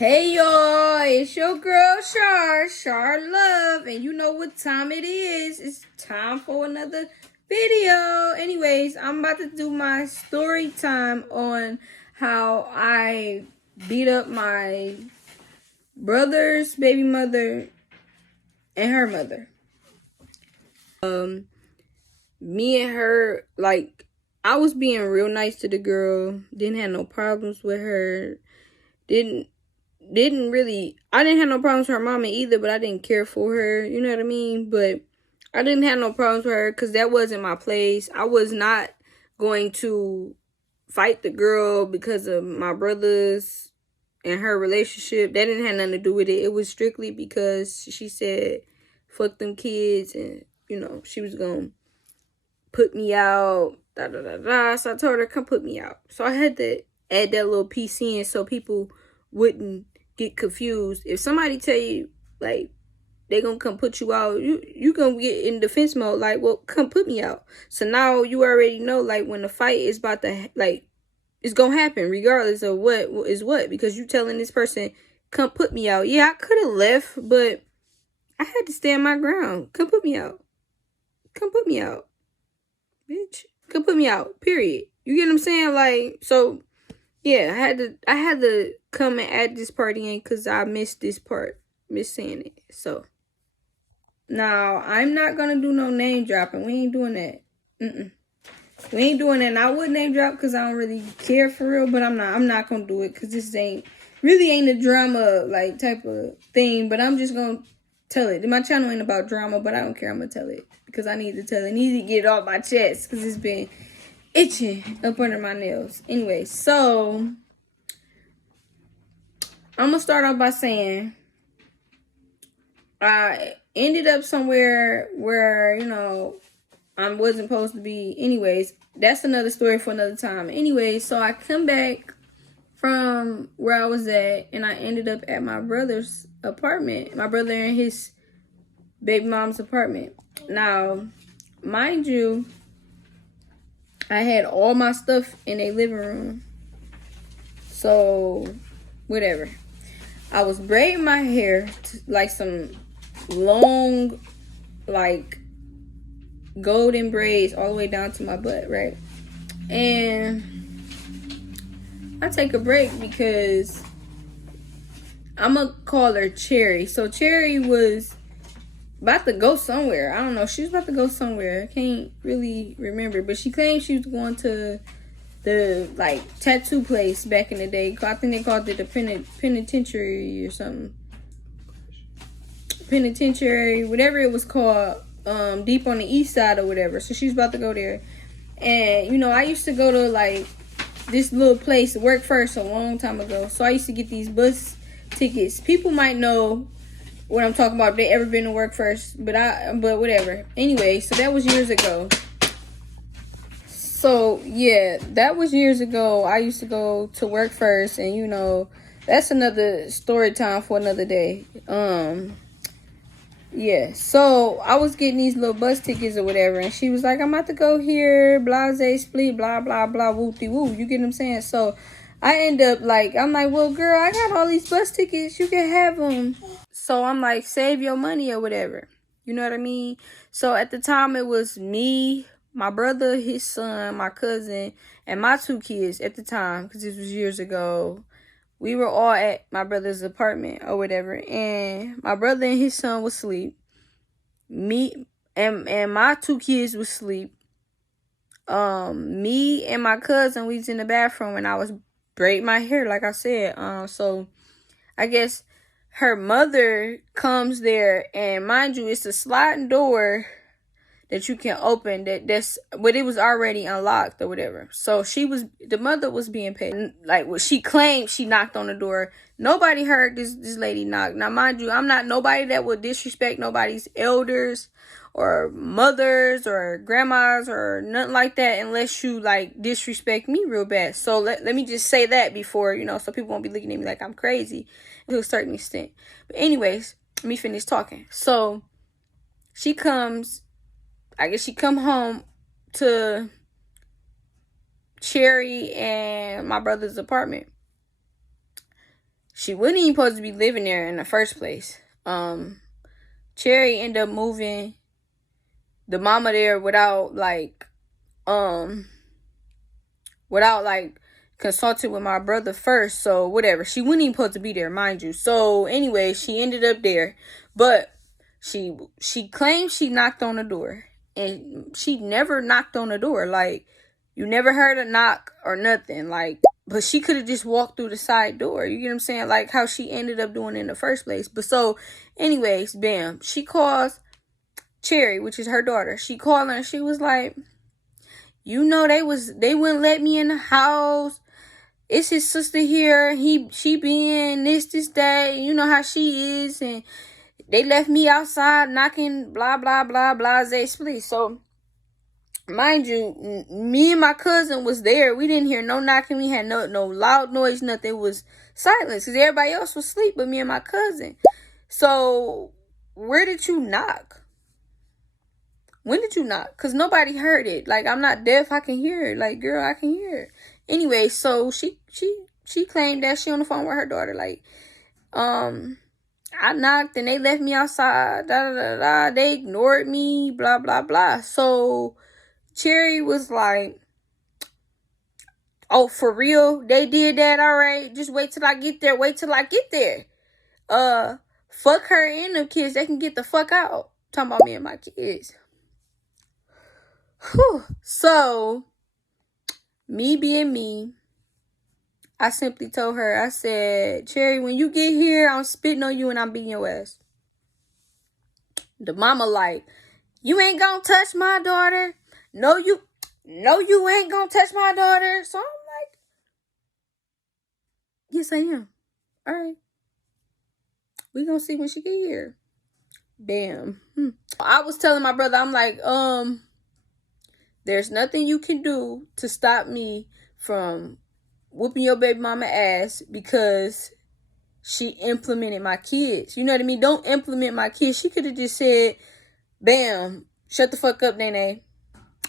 Hey y'all, it's your girl Char Love, and you know what time it is. It's time for another video. Anyways, I'm about to do my story time on how I beat up my brother's baby mother and her mother. Me and her, like, I was being real nice to the girl, didn't have no problems with her, didn't really, I didn't have no problems with her mama either, but I didn't care for her, you know what I mean? But I didn't have no problems with her because that wasn't my place. I was not going to fight the girl because of my brothers and her relationship. That didn't have nothing to do with it. It was strictly because she said, fuck them kids, and, you know, she was going to put me out, da da da da. So I told her, come put me out. So I had to add that little piece in so people wouldn't get confused. If somebody tell you, like, they gonna come put you out, you gonna get in defense mode, like, well, come put me out. So now you already know, like, when the fight is about to, like, it's gonna happen regardless of what is what, because you telling this person, come put me out. Yeah, I could have left, but I had to stand my ground. Come put me out. Come put me out. Bitch. Come put me out. Period. You get what I'm saying? Like, so yeah, I had to come and add this part in because I missed this part. Miss saying it. So now I'm not gonna do no name dropping. We ain't doing that. We ain't doing that. And I would name drop because I don't really care for real, but I'm not gonna do it because this ain't a drama like type of thing. But I'm just gonna tell it. My channel ain't about drama, but I don't care. I'm gonna tell it because I need to tell it. I need to get it off my chest because it's been itching up under my nails. Anyway, so I'm gonna start off by saying I ended up somewhere where, you know, I wasn't supposed to be. Anyways, that's another story for another time. Anyways, so I come back from where I was at and I ended up at my brother's apartment. My brother and his baby mom's apartment. Now, mind you, I had all my stuff in their living room. So, whatever. I was braiding my hair like some long, like, golden braids all the way down to my butt, right? And I take a break because I'm gonna call her Cherry. So Cherry was about to go somewhere. I don't know. She was about to go somewhere. I can't really remember. But she claimed she was going to the, like, tattoo place back in the day. I think they called it the penitentiary or something. Penitentiary, whatever it was called, deep on the east side or whatever. So she was about to go there. And, you know, I used to go to, like, this little place, Work First, a long time ago. So I used to get these bus tickets. People might know what I'm talking about if they ever been to Work First, but whatever. Anyway, so that was years ago. So yeah, that was years ago. I used to go to Work First, and, you know, that's another story time for another day. Yeah, so I was getting these little bus tickets or whatever, and she was like, I'm about to go here, blase, split, blah, blah, blah, whoop-de-woo. You get what I'm saying? So I end up, like, I'm like, well, girl, I got all these bus tickets. You can have them. So I'm like, save your money or whatever. You know what I mean? So at the time, it was me, my brother, his son, my cousin, and my 2 kids at the time, because this was years ago. We were all at my brother's apartment or whatever, and my brother and his son was asleep. Me and my 2 kids was asleep. Me and my cousin, we was in the bathroom, and I was braiding my hair, like I said. So I guess her mother comes there, and mind you, it's a sliding door that you can open, but it was already unlocked or whatever. So the mother was being paid. Like, what she claimed, she knocked on the door. Nobody heard this lady knock. Now, mind you, I'm not nobody that would disrespect nobody's elders or mothers or grandmas or nothing like that unless you, like, disrespect me real bad. So let me just say that before, you know, so people won't be looking at me like I'm crazy to a certain extent. But anyways, let me finish talking. So she comes, I guess she come home to Cherry and my brother's apartment. she wasn't even supposed to be living there in the first place. Cherry ended up moving the mama there without consulting with my brother first. So whatever, she wasn't even supposed to be there, mind you. So anyway, she ended up there, but she claimed she knocked on the door, and she never knocked on the door. Like, you never heard a knock or nothing. Like, but she could have just walked through the side door. You get what I'm saying? Like how she ended up doing it in the first place. But so anyways, bam, she calls Cherry, which is her daughter. She called her and she was like, you know, they wouldn't let me in the house. It's his sister here. She being this, that. You know how she is. And they left me outside knocking, blah, blah, blah, blah, please. So, mind you, me and my cousin was there. We didn't hear no knocking. We had no loud noise, nothing. It was silence because everybody else was asleep but me and my cousin. So, where did you knock? When did you knock? Because nobody heard it. Like, I'm not deaf. I can hear it. Like, girl, I can hear it. Anyway, so she claimed that she on the phone with her daughter. Like, I knocked and they left me outside. Da, da, da, da. They ignored me. Blah, blah, blah. So, Cherry was like, oh, for real? They did that? All right. Just wait till I get there. Wait till I get there. Fuck her and them kids. They can get the fuck out. Talking about me and my kids. Whew. So, me being me, I simply told her, I said, Cherry, when you get here, I'm spitting on you and I'm beating your ass. The mama like, you ain't gonna touch my daughter. No, you ain't gonna touch my daughter. So I'm like, yes, I am. All right. We gonna see when she get here. Bam. I was telling my brother, I'm like, there's nothing you can do to stop me from whooping your baby mama ass because she implemented my kids. You know what I mean? Don't implement my kids. She could have just said, bam, shut the fuck up, Nene.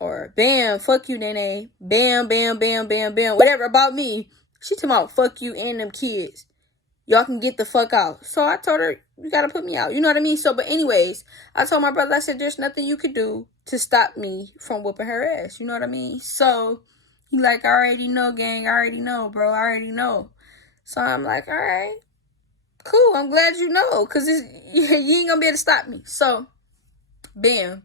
Or bam, fuck you, Nene. Bam, bam, bam, bam, bam. Whatever about me. She talking about fuck you and them kids. Y'all can get the fuck out. So I told her, you gotta put me out. You know what I mean? So, but anyways, I told my brother, I said, there's nothing you could do to stop me from whooping her ass. You know what I mean? So, he like, I already know, gang. I already know, bro. I already know. So, I'm like, all right. Cool. I'm glad you know. Because you ain't going to be able to stop me. So, bam.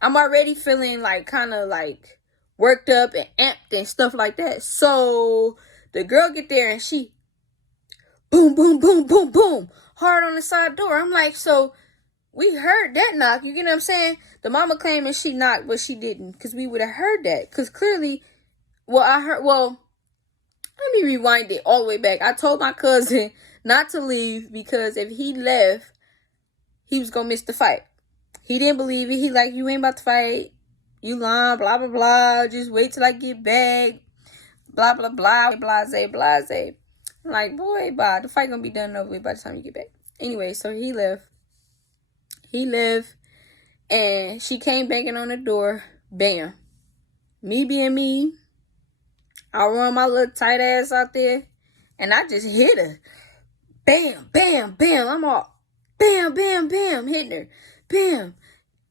I'm already feeling like kind of like worked up and amped and stuff like that. So, the girl get there and she boom, boom, boom, boom, boom. Hard on the side door. I'm like, so we heard that knock. You get what I'm saying? The mama claiming she knocked, but she didn't. Because we would have heard that. Because clearly, let me rewind it all the way back. I told my cousin not to leave because if he left, he was going to miss the fight. He didn't believe it. He like, you ain't about to fight. You lying, blah, blah, blah. Just wait till I get back. Blah, blah, blah. Blase, blase. I'm like, boy, bye. The fight gonna be done over with by the time you get back. Anyway, so he left. And she came banging on the door. Bam. Me being me, I run my little tight ass out there. And I just hit her. Bam, bam, bam. I'm all bam, bam, bam. Hitting her. Bam.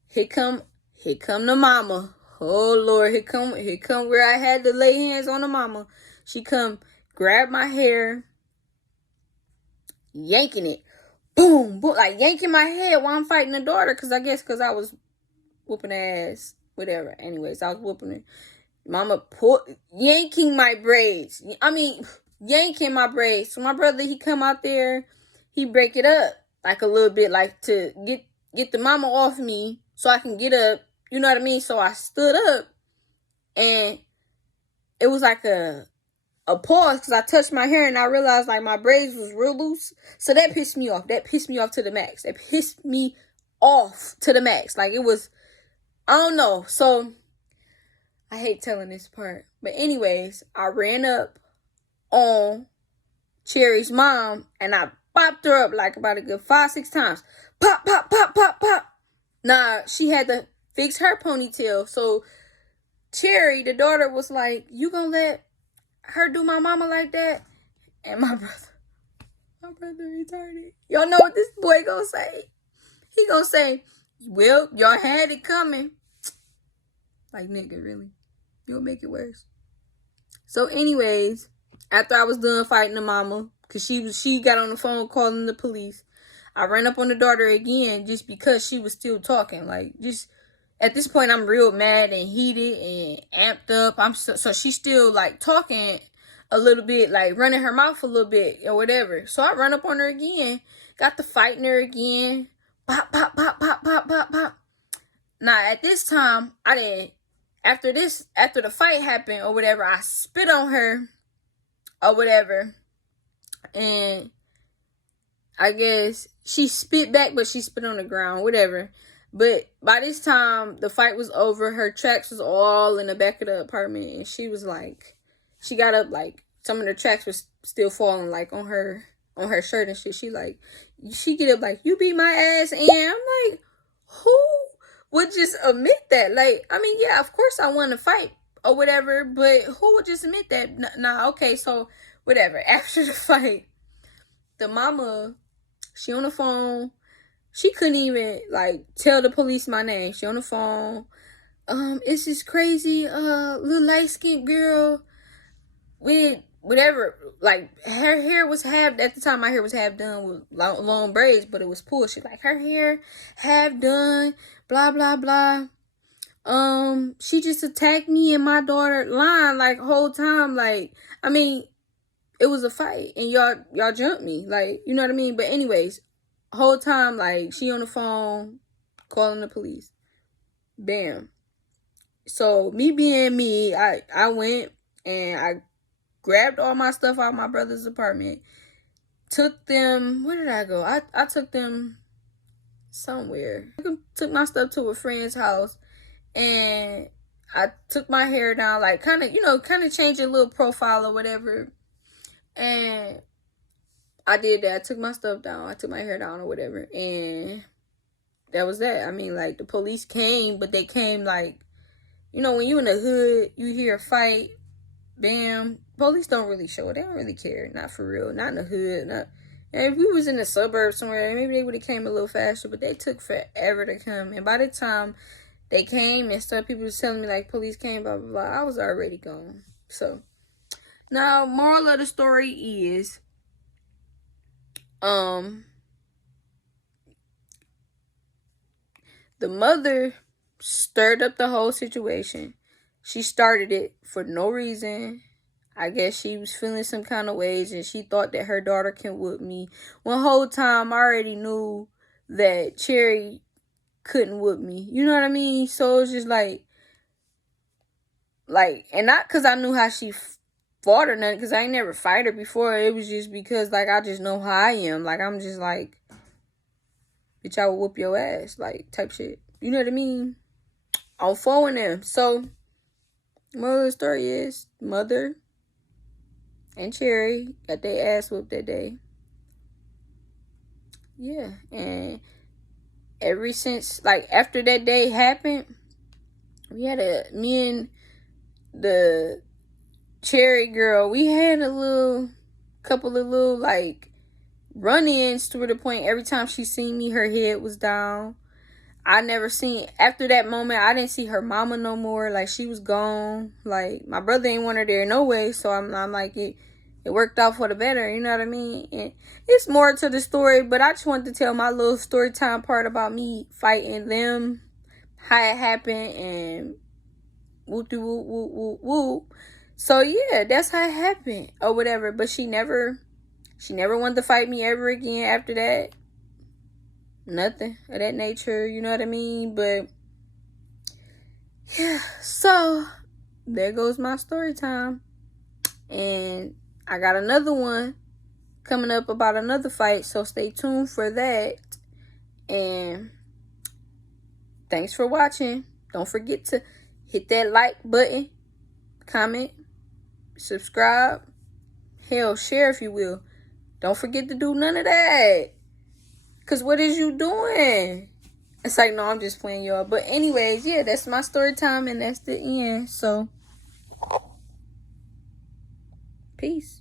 Here come the mama. Oh, Lord. Here come where I had to lay hands on the mama. She come grab my hair, yanking it, boom, boom, like yanking my head while I'm fighting the daughter, because I was whooping her ass, whatever. Anyways, I was whooping her. Mama yanking my braids. Yanking my braids. So my brother, he come out there, he break it up like a little bit, like to get the mama off me so I can get up. You know what I mean? So I stood up, and it was like a pause because I touched my hair and I realized like my braids was real loose. So that pissed me off. That pissed me off to the max. Like it was, I don't know. So I hate telling this part. But anyways, I ran up on Cherry's mom and I popped her up like about a good 5-6 times. Pop, pop, pop, pop, pop. Nah, she had to fix her ponytail. So Cherry, the daughter, was like, you gonna let her do my mama like that? And my brother, My brother retarded. Y'all know what this boy gonna say? He gonna say, well, y'all had it coming. Like, nigga, really? You'll make it worse. So anyways, after I was done fighting the mama, because she got on the phone calling the police, I ran up on the daughter again just because she was still talking. Like, just at this point, I'm real mad and heated and amped up. So she's still like talking a little bit, like running her mouth a little bit or whatever. So I run up on her again, got to fighting her again. Pop, pop, pop, pop, pop, pop, pop. Now at this time, I didn't. After the fight happened or whatever, I spit on her or whatever, and I guess she spit back, but she spit on the ground, whatever. But by this time, the fight was over. Her tracks was all in the back of the apartment, and she was like, she got up, like, some of the tracks was still falling, like, on her shirt and shit. She get up like, you beat my ass, and I'm like, who would just admit that? Like, I mean, yeah, of course I want to fight or whatever, but who would just admit that? Nah, okay, so whatever. After the fight, the mama, she on the phone. She couldn't even, like, tell the police my name. She on the phone. It's this crazy, little light-skinned girl with whatever. Like, her hair was half, at the time, my hair was half done with long braids, but it was pulled. She like, her hair half done, blah, blah, blah. She just attacked me and my daughter lying, like, whole time. Like, I mean, it was a fight, and y'all jumped me. Like, you know what I mean? But anyways, whole time, like, she on the phone calling the police. Bam. So me being me, I went and I grabbed all my stuff out of my brother's apartment. Took them, where did I go? I took them somewhere. Took my stuff to a friend's house, and I took my hair down, like, kind of changed a little profile or whatever. And I did that. I took my stuff down. I took my hair down or whatever. And that was that. I mean, like, the police came, but they came, like, you know, when you in the hood, you hear a fight, bam. Police don't really show it. They don't really care. Not for real. Not in the hood. And if we was in the suburbs somewhere, maybe they would have came a little faster, but they took forever to come. And by the time they came and stuff, people was telling me, like, police came, blah, blah, blah, I was already gone. So, now, moral of the story is, the mother stirred up the whole situation. She started it for no reason. I guess she was feeling some kind of ways, and she thought that her daughter can whoop me. One whole time, I already knew that Cherry couldn't whoop me. You know what I mean? So it was just like, and not because I knew how she fought or nothing, because I ain't never fight her before. It was just because, like, I just know how I am. Like, I'm just like, bitch, I will whoop your ass, like, type shit. You know what I mean? On phone them. So, moral of the story is, mother and Cherry got their ass whooped that day. Yeah, and ever since, like, after that day happened, me and the Cherry girl, we had a couple of little, like, run-ins to the point every time she seen me, her head was down. After that moment, I didn't see her mama no more. Like, she was gone. Like, my brother ain't want her there no way, so I'm like, it worked out for the better, you know what I mean? And it's more to the story, but I just wanted to tell my little story time part about me fighting them, how it happened, and whoop whoop whoop whoop whoop. So yeah, that's how it happened or whatever. But she never wanted to fight me ever again after that. Nothing of that nature, you know what I mean? But yeah, so there goes my story time. And I got another one coming up about another fight, so stay tuned for that. And thanks for watching. Don't forget to hit that like button, comment, subscribe, hell, share if you will. Don't forget to do none of that. Because what is you doing? It's like, no, I'm just playing, y'all. But anyways, yeah, that's my story time, and that's the end. So, peace.